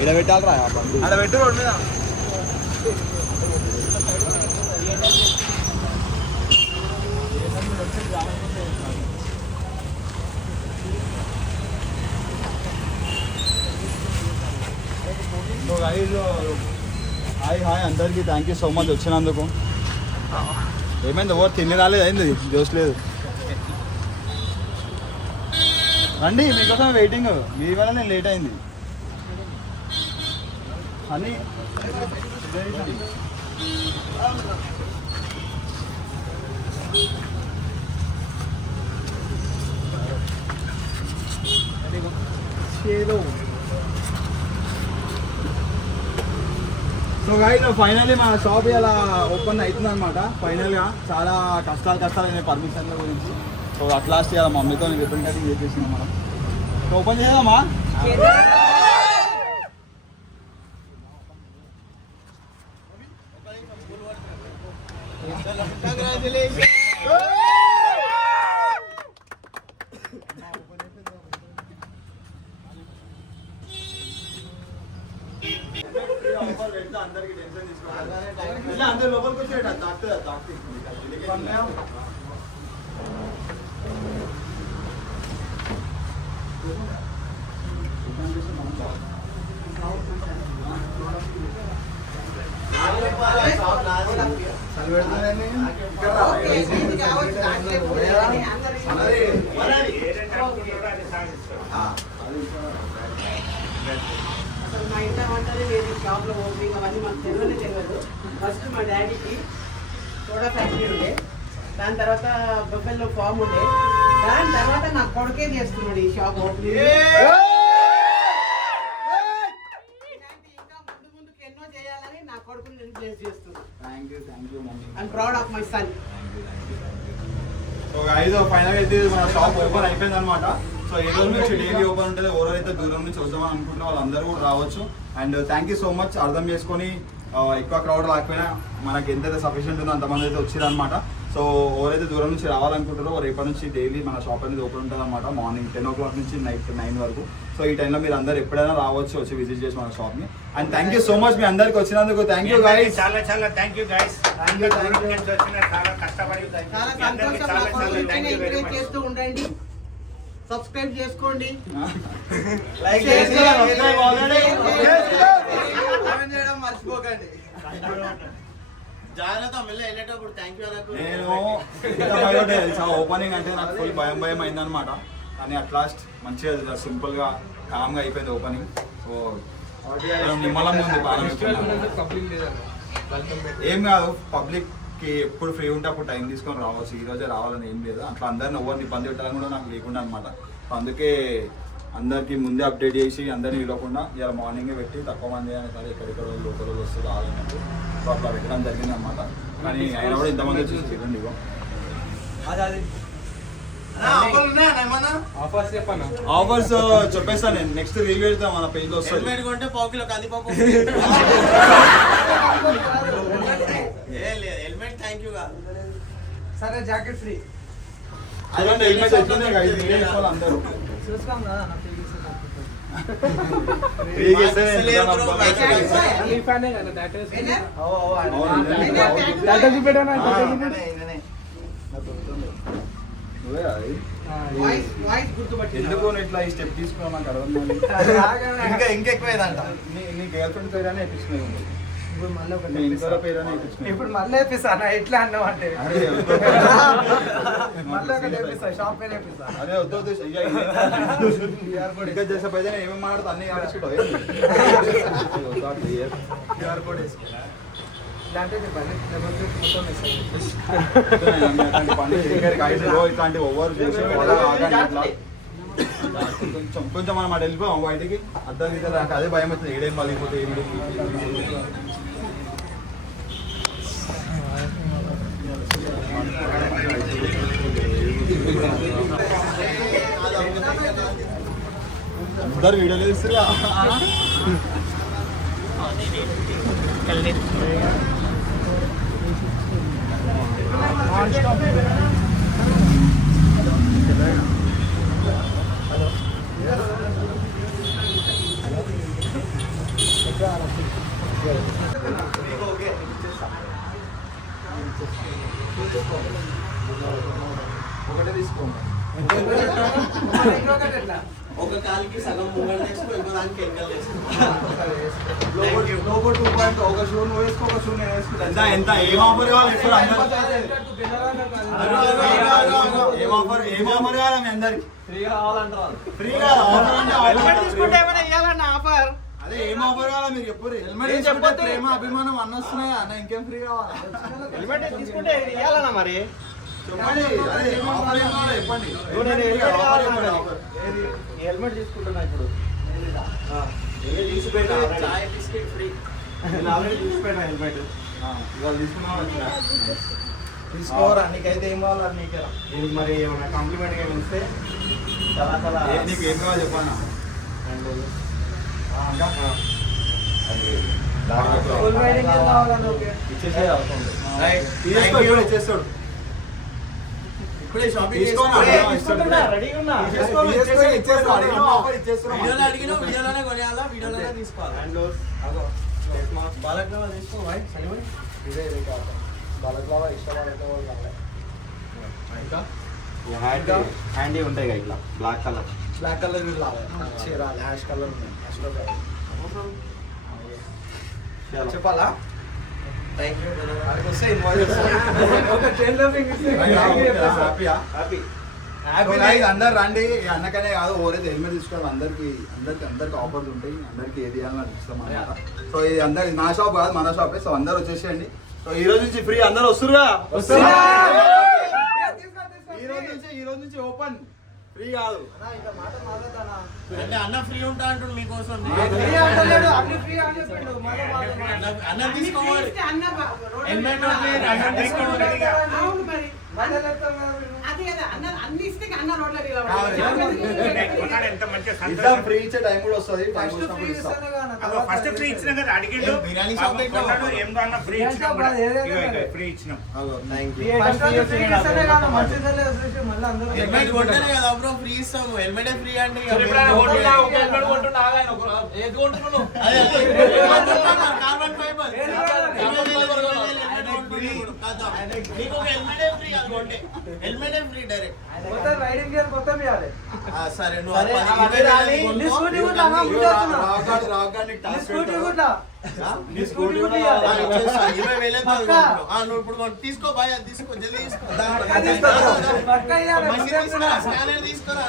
ఏడ పెట్టాలరా ఆడ పెట్టు రోడ్ మీద. హాయ్ హాయ్ అందరికీ థ్యాంక్ యూ సో మచ్ వచ్చినందుకు. ఏమైంది ఎవరు తిని రాలేదు, అయింది జోస్ లేదు. రండి మీకోసం వెయిటింగ్, మీ వల్ల నేను లేట్ అయింది అని. సో గైస్ ఫైనల్లీ మన షాప్ ఇలా ఓపెన్ అవుతుంది అనమాట. ఫైనల్గా చాలా కష్టాలు అయినాయి పర్మిషన్ల గురించి. సో అట్ లాస్ట్ ఇలా మమ్మీతో రిబ్బన్ కటింగ్ చేసేసినాం మనం. సో ఓపెన్ చేద్దామా? అందరికి టెన్షన్ తీసుకోవాలి, అందరు లోపలికి వచ్చేట అసలు మా ఇంట్లో వంటలు వేరే షాప్లో ఓపెనింగ్ అవన్నీ మాకు తెలియదు. ఫస్ట్ మా డాడీకి సోడా ఫ్యాక్టరీ ఉండే, దాని తర్వాత బొబ్బెల్లో ఫామ్ ఉండే, దాని తర్వాత నా కొడుకే చేస్తున్నాడు ఈ షాప్ ఓపెనింగ్. ఇంకా ముందుకు ఎన్నో చేయాలని నా కొడుకుని నేను ప్లేస్ చేస్తున్నాను. I'm proud of my son. So ఐదో ఫైనల్ అయితే మన షాప్ ఓపెన్ అయిపోయింది అనమాట. సో ఈ రోజు నుంచి డైలీ ఓపెన్ ఉంటుంది. ఎవరైతే దూరం నుంచి వద్దామని అనుకుంటున్నా వాళ్ళందరూ కూడా రావచ్చు. And thank you so much. అర్థం చేసుకొని ఎక్కువ క్రౌడ్ రాకపోయినా మనకి ఎంతైతే సఫిషియెంట్ ఉందో అంతమంది అయితే వచ్చారనమాట. సో ఎవరైతే దూరం నుంచి రావాలనుకుంటారో రేపటి నుంచి డైలీ మన షాప్ అనేది ఓపెన్ ఉంటుంది అనమాట. మార్నింగ్ 10 o'clock నుంచి నైట్ 9 వరకు. సో ఈ టైంలో మీరు అందరు ఎప్పుడైనా రావచ్చు, వచ్చి విజిట్ చేసి మన షాప్ని. And thank you so much మీ అందరికి వచ్చినందుకు. థ్యాంక్ యూ గైస్, చాలా థ్యాంక్ యూ గైస్. చాలా కష్టపడి చేస్తూ ఉండండి. సబ్స్క్రైబ్ చేసుకోండి, లైక్ చేయడం మర్చిపోకండి. నేను తెలుసా ఓపెనింగ్ అంటే నాకు ఫుల్ భయం అయిందనమాట. కానీ అట్ లాస్ట్ మంచిగా సింపుల్గా కామ్గా అయిపోయింది ఓపెనింగ్. సో నిమ్మలంగా ఉంది బాగా. ఏం కాదు, పబ్లిక్కి ఎప్పుడు ఫ్రీ ఉంటే అప్పుడు టైం తీసుకొని రావచ్చు. ఈ రోజే రావాలని ఏం లేదు. అట్లా అందరిని ఎవరిని ఇబ్బంది పెట్టాలని కూడా నాకు లేకుండా అనమాట. అందుకే అందరికీ ముందే అప్డేట్ చేసి అందరినీ ఇవ్వకుండా ఇలా మార్నింగే పెట్టి తక్కువ మంది అయినా సరే ఎక్కడెక్కడ లోకల్ వస్తూ రావాలన్నట్టు సో అట్లా పెట్టడం జరిగింది అనమాట. కానీ ఆయన కూడా ఇంతమంది వచ్చి చూడండి. ఆఫర్స్ చెప్పేస్తాను నేను, నెక్స్ట్ రివ్యూ పెడతా మన పేజ్ లో వస్తుంది. సరే జాకెట్ ఫ్రీ. చూడండి హెల్మెట్ ఎట్లుంది అందరూ ఎందుకు ఇట్లా ఈ స్టెప్ తీసుకున్నావు నాకు అర్థం. ఇంకా ఎక్కువేదంట. నీ గర్ల్ ఫ్రెండ్ పేరు ఎప్పించుకునేది, ఇప్పుడు మళ్ళీ వేపిస్తాను ఎట్లా అన్నావు అంటే అదే వద్దు ఇంకా చేసే పైన ఏమేమి మాట్లాడుతా అన్ని ఆలోచించు. ఇట్లాంటి ఓవర్ చేసి కొంచెం మనం అటు వెళ్ళిపోయాం బయటికి. అర్థం అయితే నాకు అదే భయం అవుతుంది, ఏడేం పలిగిపోతే ఏమిటి. అందరు వీడియోలు తీస్తున్నా. మీకు ఓకే ఒకటే తీసుకోండి. ఒక కాలికి సగం ముంగల్ వేసుకో ఇంకో దానికి వెనకాల లోపల 2.2 ఒక షూ నువ్వు వేసుకో ఒక షూ నేను వేసుకుంటా. ఎంత ఏం ఆఫర్ కావాలి ఇప్పుడు ఏం ఆఫర్ కావాలి మీ అందరికి? ఫ్రీగా ఆఫర్ అంటే హెల్మెట్ తీసుకుంటే ఏమైనా ఇవ్వాలన్న ఆఫర్ అదే ఏం ఆఫర్ కావాలి మీరు చెప్పు. హెల్మెట్ తీసుకుంటే ప్రేమ అభిమానం అన్న వస్తున్నాయి అన్న, ఇంకేం ఫ్రీ కావాలి? హెల్మెట్ తీసుకుంటే ఇవ్వాలన్నా మరి చెప్పండి. అదే ఏం ఆఫర్ ఏం కావాలి చెప్పండి. హెల్మెట్ తీసుకుంటున్నా ఇప్పుడు చాయ్ బిస్కెట్ ఫ్రీ నేను ఆల్రెడీ తీసిపోయినా హెల్మెట్ ఇవాళ తీసుకున్నాం. తీసుకోరా నీకైతే ఏం కావాలి నీకు దీనికి మరి ఏమైనా కాంప్లిమెంట్ ఏమి ఇస్తే చాలా చాలా నీకు ఏం కావాలి చెప్పాను. ఇచ్చేసే అవసరం తీసుకో ఇవ్వడు ఇచ్చేస్తాడు. ఇప్పుడే షాపింగ్ రెడీగా ఉన్నా వీడియోలో అడిగినా వీడియోలోనే కొనేయాలా వీడియోలోనే తీసుకోవాలి బాలక్లావా తీసుకో బాయ్ సరిపోయి బాలక్లావా ఇష్టం హ్యాండీ ఉంటాయి ఇట్లా బ్లాక్ కలర్ చీరాలి హ్యాష్ కలర్ ఉన్నాయి. చెప్పాలా థ్యాంక్ యూ అందరు రండి. అన్నకనే కాదు ఓరైతే హెల్మెట్ తీసుకోవాలి. అందరికి ఆఫర్స్ ఉంటాయి. అందరికి ఏది చేయాలని ఇస్తాం అన్నమాట. సో ఇది అందరి నా షాప్ కాదు మన షాపే. సో అందరు వచ్చేసేయండి. సో ఈ రోజు నుంచి ఫ్రీ అందరు వస్తురుగా. ఈ రోజు నుంచి ఓపెన్ ఫ్రీ కాదు అంటే అన్న ఫ్రీ ఉంటా అంటుండు మీకోసం అన్న తీసుకోవాలి హెల్మెట్ ఎంత మంచిగా ఇద్దాం. ఫ్రీ ఇచ్చే టైం కూడా వస్తుంది. ఫస్ట్ ఫ్రీ ఇచ్చినాం కదా అడిగిండు బిర్యానీ షాప్ ఏం కావాలన్నా ఫ్రీ ఇచ్చినాం ఫ్రీ ఇచ్చినాం. హెల్మెట్ కొంటేనే కదా బ్రో ఫ్రీ ఇస్తాము హెల్మెట్ ఫ్రీ అంటే కార్బన్ ఫైబర్ నీకు ఒక హెల్మెట్ ఫ్రీ అది కొంటే హెల్మెట్ ఫ్రీ డైరెక్ట్ సరే నువ్వు తీసుకో బాయ్ తీసుకో జల్దీ స్కానర్ తీసుకోరా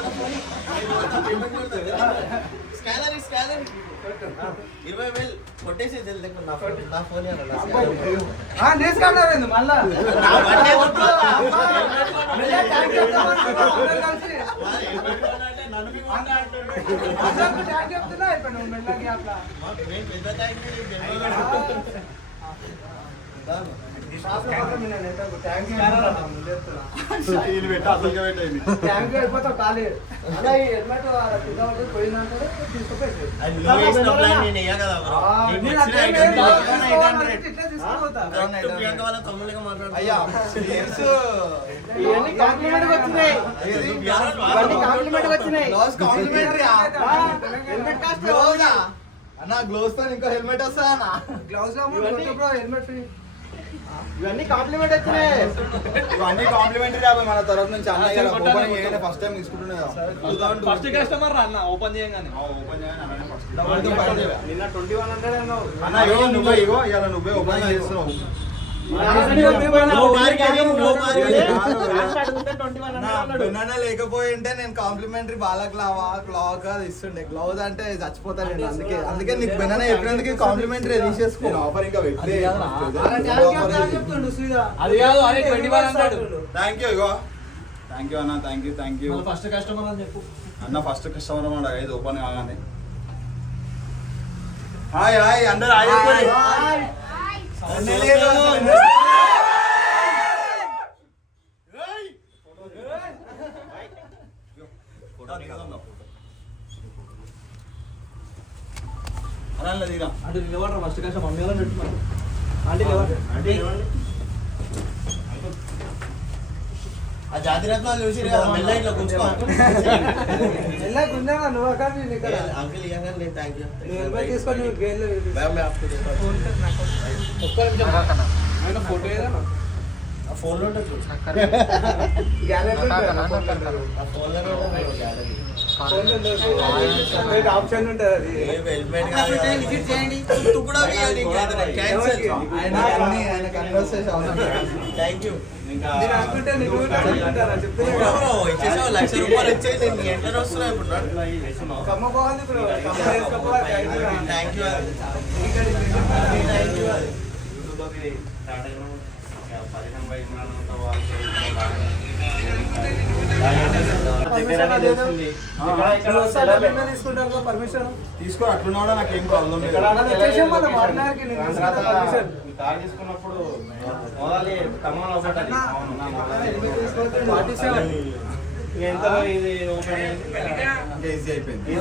స్కానర్ 20,000 కొట్టేసి జల్దీ నా ఫోన్ అన్న గ్లోవ్స్ తో ఇంకో హెల్మెట్ వస్తా అన్న గ్లౌస్ హెల్మెట్ ఫ్రీ ఇవన్నీ కాంప్లిమెంట్ వచ్చినాయి ఇవన్నీ కాంప్లిమెంటరీ రాబోయే మన తరఫు నుంచి అన్న ఓపెనింగ్ చేయగానే ఫస్ట్ టైం తీసుకుంటున్నా ఫస్ట్ కస్టమర్ రా అన్న ఓపెన్ చేయగానే ఓపెన్ చేయగానే నిన్న 2100 అన్నావు అన్న ఇగో నువ్వే ఇవాళ నువ్వే ఓపెన్ చేస్తున్నావు లేకపోయి ఉంటే నేను కాంప్లిమెంటరీ బాలక్లావా క్లాక్ అది ఇస్తుండే గ్లౌజ్ అంటే చచ్చిపోతాను అందుకే నీకు బెనానా ఎప్పుడెందుకు కాంప్లిమెంటరీ తీసేసుకో ఆఫర్ ఇంకా పెట్టలే అది కాదు అది 2100 thank you ego thank you అన్న థ్యాంక్ యూ ఫస్ట్ కస్టమర్ అని చెప్పు అన్న ఫస్ట్ కస్టమర్ అన్నమాట ఐదు ఓపెన్ కాగానే హాయ్ అందరు హాయ్ అలా దిగా అంటే నిలబడరా ఫస్ట్ కస్టమర్ మమ్మీ వాళ్ళని పెట్టుకున్నాను అంటే ఆ జాతి రత్నాలు చూసి మెల్ల ఇట్లా గుంజుకో ఎలా గుంజానా నువ్వు అక్కడ నేను ఇక్కడ అంకుల్ ఇవ్వగానే నేను థ్యాంక్ యూ నువ్వు తీసుకొని నువ్వు గేర్లో ఆయన ఫోటో ఏదన్నా ఆ ఫోన్లో ఉంటుంది చూడు. గ్యాలరీ ఆ ఫోన్లో గ్యాలరీ ఆప్షన్ ఉంటుంది అది హెల్మెట్ కూడా క్యాన్సల్ థ్యాంక్ యూ నేను అనుకుంటే నీకు కూడా అనుకుంటారా చెప్తున్నా ఇచ్చేసావు ₹1,00,000 వచ్చాయి నేను ఎంటర్ వస్తున్నా ఇప్పుడు కమ్మ బాగుంది ఇప్పుడు కమ్మ వేసుకోవాలి థ్యాంక్ యూ తీసుకుంటారు పర్మిషన్ తీసుకో అట్లున్నా కూడా నాకు ఏం ప్రాబ్లం లేదు కార్ తీసుకున్నప్పుడు మొదలు తమ్మలో ఒకటి ఎంతలో ఇది ఓపెన్ ఇంకా ఈజీ అయిపోయింది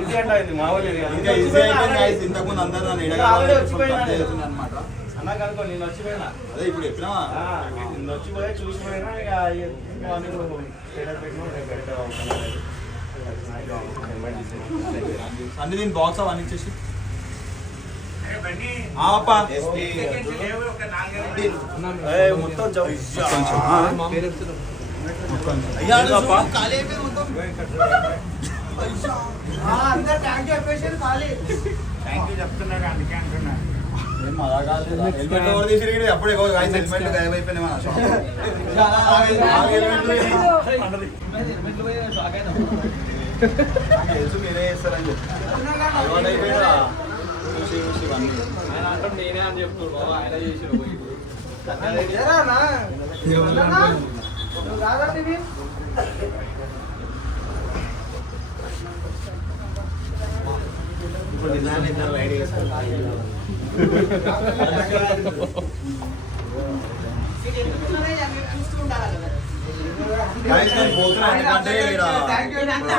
ఈజీ అంటే అయింది మామూలు ఇంకా ఈజీ అయిపోయింది guys. ఇంతకుముందు అందరూ నన్ను అనమాట అన్నా కనుకో నేను వచ్చిపోయినా అదే ఇప్పుడు చెప్పినా నిన్న వచ్చిపోయి చూసిపోయినా ఇక అన్ని దీని బాక్స్ అవన్నీ ఇచ్చేసి మొత్తం అయ్యా ఖాళీ అయిపోయింది మొత్తం అందరు థ్యాంక్ యూ చెప్పేసి ఖాళీ థ్యాంక్ యూ చెప్తున్నాడు అందుకే అంటున్నా హెల్మెట్ ఎవరు తీసి అప్పుడే హెల్మెట్ గాయబ్ అయిపోయినాయి మన షాప్ తెలుసు మీరే చేస్తారని చెప్పి అలవాటు అయిపోయినా చూసి చూసి ఇవన్నీ నేనే అని చెప్తున్నాడు ఆయన చేసి ఇప్పుడు నిన్న రైడ్ చేస్తాను చూస్తూ ఉండాలి కదా. Guys, నేను పోతున్నా ఎందుకంటే ఈడ Thank you. మన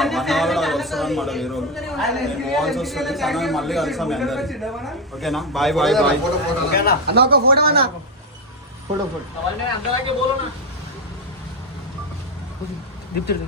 వాళ్ళు వస్తారన్నమాట ఈ రోజు. నేను పోవాల్సి వస్తుంది సమయం మళ్ళీ కలుస్తాం మీ అందరికీ. ఓకేనా బాయ్ బాయ్ బాయ్ అన్న ఒక ఫోటో అన్న ఫోటో ఫోటో అందరికీ బోలో నా దిప్తుడు